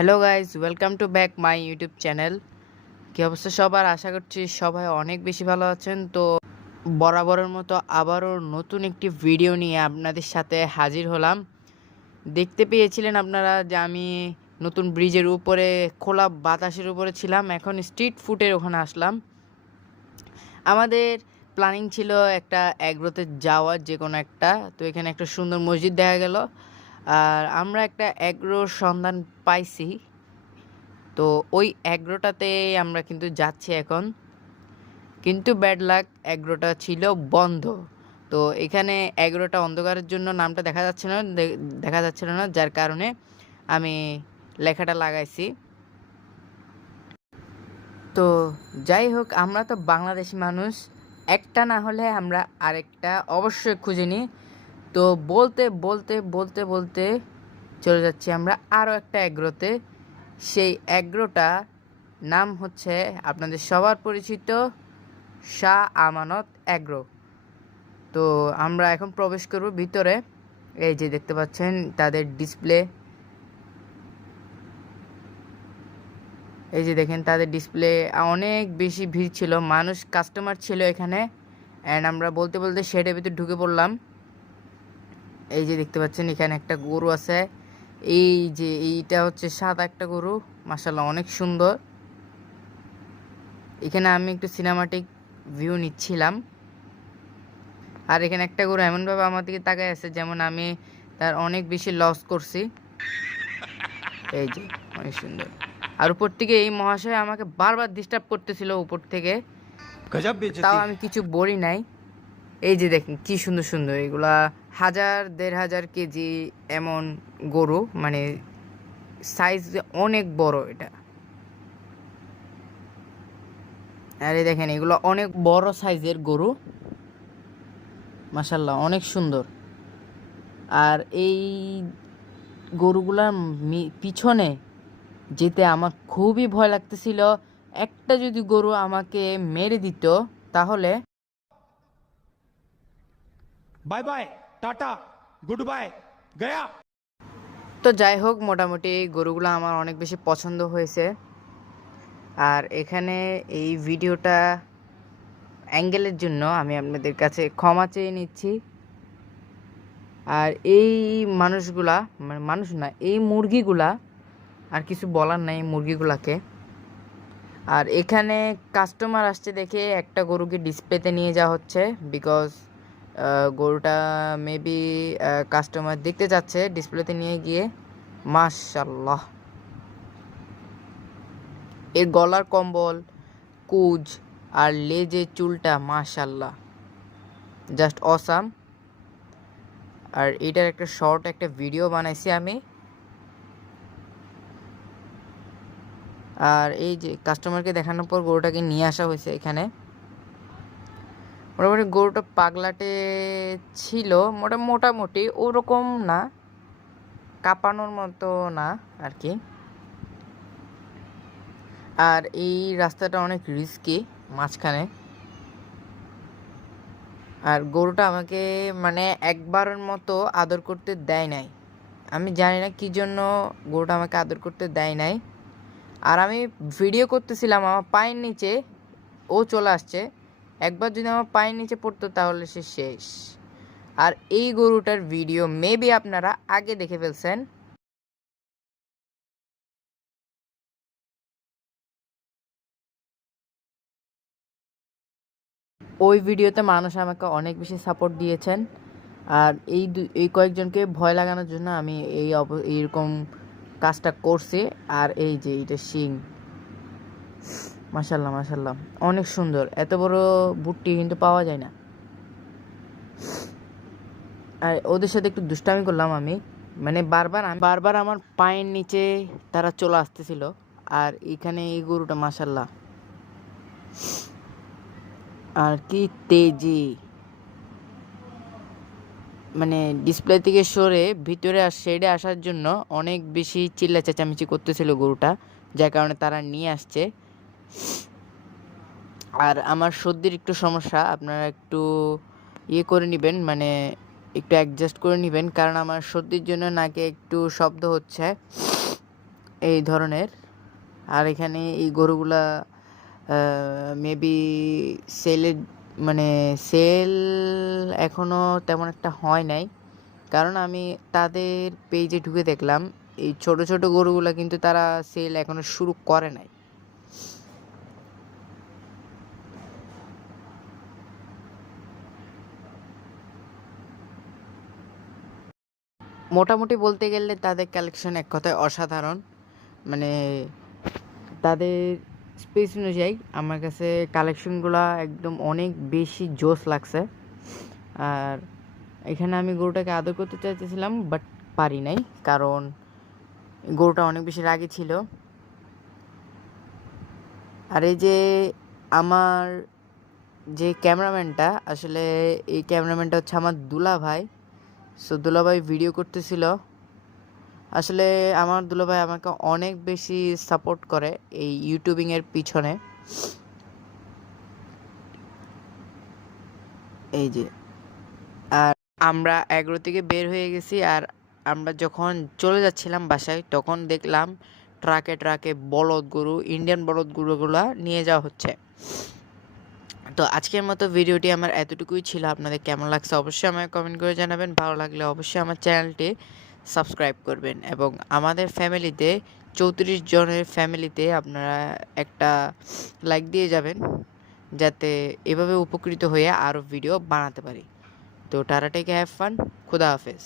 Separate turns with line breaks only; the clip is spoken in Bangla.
Hello guys welcome to back my YouTube channel কী অবস্থা সবার? আশা করছি সবাই অনেক বেশি ভালো আছেন। তো বরাবরের মতো আবারও নতুন একটি ভিডিও নিয়ে আপনাদের সাথে হাজির হলাম। দেখতে পেয়েছিলেন আপনারা যে আমি নতুন ব্রিজের উপরে, খোলা বাতাসের উপরে ছিলাম। এখন স্ট্রিট ফুডের ওখানে আসলাম। আমাদের প্ল্যানিং ছিল একটা অ্যাগ্রোতে যাওয়ার যে কোনো একটা। তো এখানে একটা সুন্দর মসজিদ দেখা গেল। আর আমরা একটা অ্যাগ্রোর সন্ধান পাইছি। তো ওই অ্যাগ্রোটাতে আমরা কিন্তু যাচ্ছি এখন। কিন্তু ব্যাড লাক অ্যাগ্রোটা ছিল বন্ধ। তো এখানে অ্যাগ্রোটা অন্ধকারের জন্য নামটা দেখা যাচ্ছে না দেখা যাচ্ছিল না, যার কারণে আমি লেখাটা লাগাইছি। তো যাই হোক, আমরা তো বাংলাদেশি মানুষ। একটা না হলে আমরা আরেকটা অবশ্যই খুঁজে নিই। তো বলতে বলতে বলতে বলতে চলে যাচ্ছি আমরা আরও একটা অ্যাগ্রোতে সেই অ্যাগ্রোটা নাম হচ্ছে আপনাদের সবার পরিচিত শাহ আমানত অ্যাগ্রো তো আমরা এখন প্রবেশ করব ভিতরে। এই যে দেখতে পাচ্ছেন, তাদের ডিসপ্লে। এই যে দেখেন, তাদের ডিসপ্লে। অনেক বেশি ভিড় ছিল, মানুষ, কাস্টমার ছিল এখানে। অ্যান্ড আমরা বলতে বলতে শেডের ভিতরে ঢুকে পড়লাম। এই যে দেখতে পাচ্ছেন এখানে একটা গরু আছে। এই যে এইটা হচ্ছে সাদা একটা গরু মাসাল্লাহ অনেক সুন্দর। এখানে আমি একটু সিনেমাটিক ভিউ নিচ্ছিলাম। আর এখানে একটা গরু এমনভাবে আমার দিকে তাকায় আছে যেমন আমি তার অনেক বেশি লস করছি। এই যে অনেক সুন্দর। আর উপর থেকে এই মহাশয় আমাকে বারবার ডিস্টার্ব করতেছিল উপর থেকে। তাও আমি কিছু বলি নাই। এই যে দেখেন কি সুন্দর সুন্দর এগুলা হাজার, দেড় হাজার কেজি এমন গরু মানে সাইজ অনেক বড় এটা। আরে দেখেন, এগুলো অনেক বড় সাইজের গরু। মাসাল্লাহ অনেক সুন্দর। আর এই গরুগুলার পিছনে যেতে আমার খুবই ভয় লাগতেছিল। একটা যদি গরু আমাকে মেরে দিত, তাহলে
bye bye tata good bye গয়া।
তো যাই হোক, মোটামুটি এই গরুগুলো আমার অনেক বেশি পছন্দ হয়েছে। আর এখানে এই ভিডিওটা অ্যাঙ্গেলের জন্য আমি আপনাদের কাছে ক্ষমা চেয়ে নিচ্ছি। আর এই মানুষগুলা মানে মানুষ না, এই মুরগিগুলা, আর কিছু বলার নাই মুরগিগুলাকে। আর এখানে কাস্টমার আসছে দেখে একটা গরুকে ডিসপ্লেতে নিয়ে যাওয়া হচ্ছে বিকজ গরুটা মেবি কাস্টমার দেখতে যাচ্ছে ডিসপ্লেতে নিয়ে গিয়ে মাশাল্লাহ এর গলার কম্বল, কুজ আর লেজের চুলটা মাশাল্লাহ জাস্ট অসাম আর এটার একটা শর্ট একটা ভিডিও বানাইছি আমি। আর এই যে কাস্টমারকে দেখানোর পর গরুটাকে নিয়ে আসা হয়েছে এখানে। মোটামুটি গরুটা পাগলাটে ছিল, মোটা মোটামুটি ওরকম না, কাঁপানোর মতো না আর কি আর এই রাস্তাটা অনেক রিস্কি মাঝখানে। আর গরুটা আমাকে মানে একবারের মতো আদর করতে দেয় নাই। আমি জানি না কী জন্য গরুটা আমাকে আদর করতে দেয় নাই। আর আমি ভিডিও করতেছিলাম, আমার পায়ের নিচে, ও চলে আসছে। একবার যদি আমার পায়ের নিচে পড়তো তাহলে সে শেষ। আর এই গরুটার ভিডিও মেবি আপনারা আগে দেখে ফেলছেন। ওই ভিডিওতে মানুষ আমাকে অনেক বেশি সাপোর্ট দিয়েছেন। আর এই এই কয়েকজনকে ভয় লাগানোর জন্য আমি এই এইরকম কাজটা করছি। আর এই যে এটা শিং। মাসাল্লাহ মাসাল্লাহ অনেক সুন্দর। এত বড় বুটটি কিন্তু পাওয়া যায় না। আর ওদের সাথে একটু দুষ্টামি করলাম আমি। মানে বারবার বারবার আমার পায়ের নিচে তারা চলে আসতেছিল। আর এখানে এই গরুটা মাসাল্লাহ আর কি তেজি। মানে ডিসপ্লে থেকে সরে ভিতরে আর শেডে আসার জন্য অনেক বেশি চিল্লা চেঁচামেচি করতেছিল গরুটা। যার কারণে তারা নিয়ে আসছে। আর আমার সর্দির একটু সমস্যা, আপনারা একটু ইয়ে করে নেবেন মানে একটু অ্যাডজাস্ট করে নেবেন, কারণ আমার সর্দির জন্য নাকে একটু শব্দ হচ্ছে, এই ধরনের। আর এখানে এই গরুগুলা মেবি সেলের মানে সেল এখনও তেমন একটা হয় নাই, কারণ আমি তাদের পেজে ঢুকে দেখলাম, এই ছোট ছোট গরুগুলা কিন্তু তারা সেল এখনও শুরু করে নাই। মোটামুটি বলতে গেলে তাদের কালেকশন এক কথায় অসাধারণ। মানে তাদের স্পেস অনুযায়ী আমার কাছে কালেকশনগুলো একদম অনেক বেশি জোস লাগছে। আর এখানে আমি গরুটাকে আদর করতে চাইতেছিলাম বাট পারি নাই, কারণ গরুটা অনেক বেশি রাগী ছিল। আর এই যে আমার যে ক্যামেরাম্যানটা আসলে এই ক্যামেরাম্যানটা হচ্ছে আমার দুলা ভাই সো দুলাভাই ভিডিও করতেছিল। আসলে আমার দুলাভাই আমাকে অনেক বেশি সাপোর্ট করে এই ইউটিউবিংয়ের পিছনে। এই যে, আর আমরা এগারো থেকে বের হয়ে গেছি আর আমরা যখন চলে যাচ্ছিলাম বাসায়, তখন দেখলাম ট্রাকে ট্রাকে বলদ গরু ইন্ডিয়ান বলদ গরুগুলা নিয়ে যাওয়া হচ্ছে। তো আজকের মতো ভিডিওটি আমার এতটুকুই ছিল। আপনাদের কেমন লাগছে অবশ্যই আমাকে কমেন্ট করে জানাবেন। ভালো লাগলে অবশ্যই আমার চ্যানেলটি সাবস্ক্রাইব করবেন এবং আমাদের ফ্যামিলিতে চৌত্রিশ জনের ফ্যামিলিতে আপনারা একটা লাইক দিয়ে যাবেন যাতে এভাবে উপকৃত হয়ে আরও ভিডিও বানাতে পারি। তো টাটা টেকে হ্যাভ ফান খুদা হাফেজ।